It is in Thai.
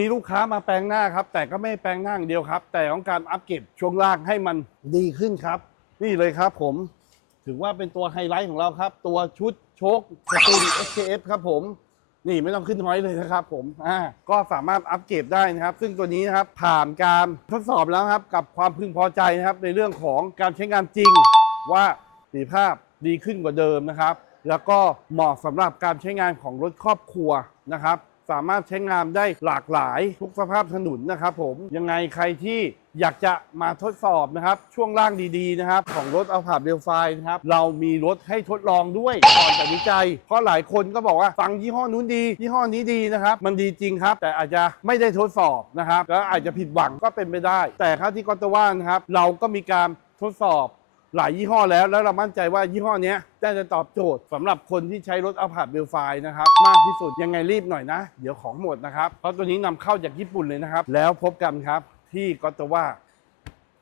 มีลูกค้ามาแปลงหน้าครับ แต่ก็ไม่แปลงหน้าอย่างเดียวครับ แต่ต้องการอัปเกรดช่วงล่างให้มันดีขึ้นครับ นี่เลยครับผม ถือว่าเป็นตัวไฮไลท์ของเราครับ ตัวชุดโชคสตูน SKF ครับผม นี่ไม่ต้องขึ้นไว้เลยนะครับผมอ่าก็สามารถอัปเกรดได้นะครับ ซึ่งตัวนี้นะครับผ่านการทดสอบแล้วครับ กับความพึงพอใจนะครับ ในเรื่องของการใช้งานจริง ว่าประสิทธิภาพดีขึ้นกว่าเดิมนะครับ แล้วก็เหมาะสำหรับการใช้งานของรถครอบครัวนะครับ สามารถใช้งานได้หลากหลายทุกสภาพถนนนะครับผมยังไงใครที่อยากจะมาทดสอบนะครับ ช่วงล่างดีๆนะครับ ของรถเอาผาเบลไฟนะครับ เรามีรถให้ทดลองด้วยก่อนตัดสินใจ เพราะหลายคนก็บอกว่าฟังยี่ห้อนู้นดี ยี่ห้อนี้ดีนะครับ มันดีจริงครับ แต่อาจจะไม่ได้ทดสอบนะครับ แล้วอาจจะผิดหวังก็เป็นไปได้ แต่ครับที่กอตว่านะครับ เราก็มีการทดสอบ หลายยี่ห้อแล้ว แล้วเรามั่นใจว่ายี่ห้อนี้น่าจะตอบโจทย์สำหรับคนที่ใช้รถอัลพาดเบลไฟนะครับ มากที่สุดยังไงรีบหน่อยนะ เดี๋ยวของหมดนะครับ เพราะตัวนี้นำเข้าจากญี่ปุ่นเลยนะครับ แล้วพบกันครับที่กอตว่า